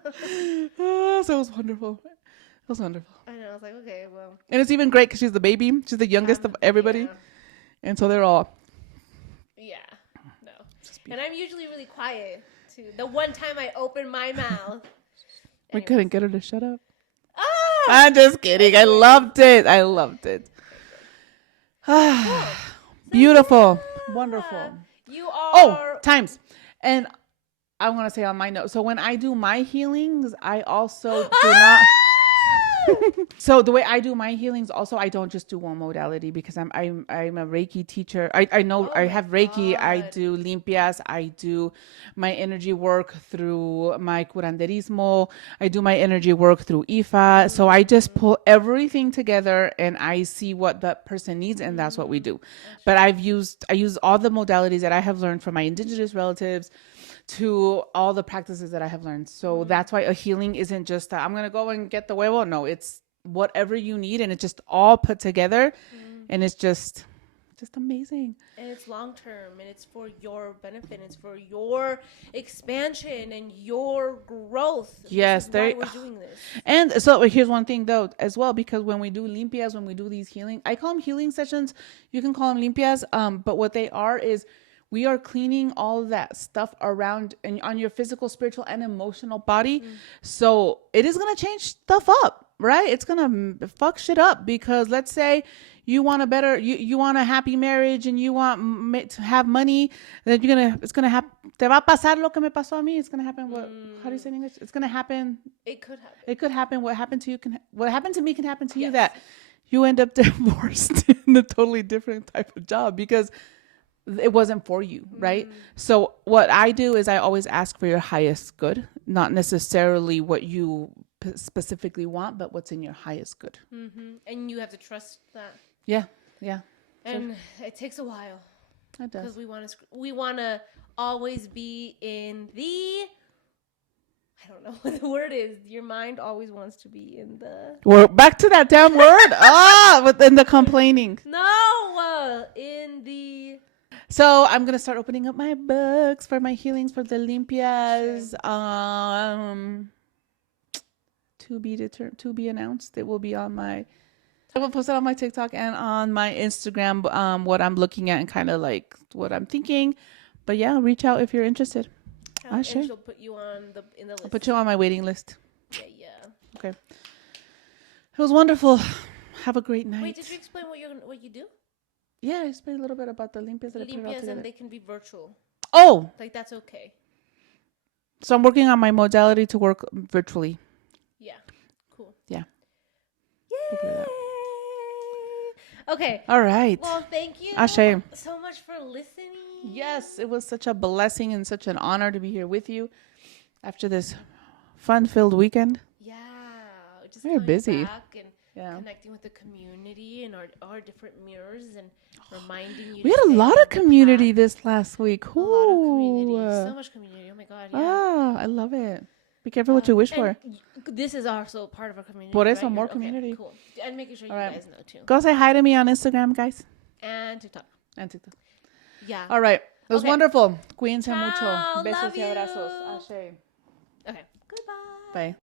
her. So it was wonderful. It was wonderful. I know. I was like, okay, well. And it's even great because she's the baby. She's the youngest of everybody, and so they're all. Yeah. No. And I'm usually really quiet. The one time I opened my mouth. We couldn't get her to shut up. Ah! I'm just kidding. I loved it. Beautiful. Wonderful. You are. Oh, times. And I want to say on my note. So when I do my healings, I also do not. So the way I do my healings, also I don't just do one modality because I'm a Reiki teacher. I know I have Reiki. God. I do limpias. I do my energy work through my curanderismo. I do my energy work through Ifa. So I just pull everything together and I see what that person needs, and that's what we do. But I use all the modalities that I have learned from my indigenous relatives to all the practices that I have learned. So that's why a healing isn't just I'm going to go and get the huevo. No, it's whatever you need, and it's just all put together, and it's just amazing. And it's long term, and it's for your benefit. It's for your expansion and your growth. Yes, we're doing this. And so here's one thing though as well, because when we do limpias, when we do these healing, I call them healing sessions. You can call them limpias, but what they are is we are cleaning all of that stuff around and on your physical, spiritual, and emotional body. So it is going to change stuff up, right? It's going to fuck shit up because let's say you want you want a happy marriage and you want to have money, then it's going to happen. Te va a pasar lo que me pasó a mí. It's going to happen. How do you say in English? It's going to happen. It could happen. It could happen. What happened to you what happened to me can happen to you, that you end up divorced in a totally different type of job because it wasn't for you, right? So what I do is I always ask for your highest good, not necessarily what you specifically want, but what's in your highest good. And you have to trust that. Yeah. And it takes a while. It does. Because we want to always be in the, I don't know what the word is. Your mind always wants to be in the. We're back to that damn word. Within the complaining. No, in the. So I'm going to start opening up my books for my healings for the limpias. To be announced. It will be on I will post it on my TikTok and on my Instagram, what I'm looking at and kind of like what I'm thinking. But yeah, reach out if you're interested. I'll share. She'll put you in the list. I'll put you on my waiting list. Yeah. Okay. It was wonderful. Have a great night. Wait, did you explain what you do? Yeah, I explained a little bit about the limpias that I put all together. And they can be virtual. Oh! Like, that's okay. So I'm working on my modality to work virtually. Yeah. Cool. Yeah. Yay! Okay. All right. Well, thank you so much for listening. Yes, it was such a blessing and such an honor to be here with you after this fun-filled weekend. Yeah. Just very busy. Back and connecting with the community and our different mirrors and reminding you. We had a lot of community this last week. A lot of community. So much community. Oh my God. Yeah. I love it. Be careful what you wish And for. this is also part of our community. Por eso, right? more Okay, community. cool. And making sure you All right. guys know too. Go say hi to me on Instagram, guys. And TikTok. And TikTok. Yeah. All right. It was Okay. wonderful. Cuídense Ciao. mucho. Besos Love y abrazos. you. Ashe. Okay. Goodbye. Bye.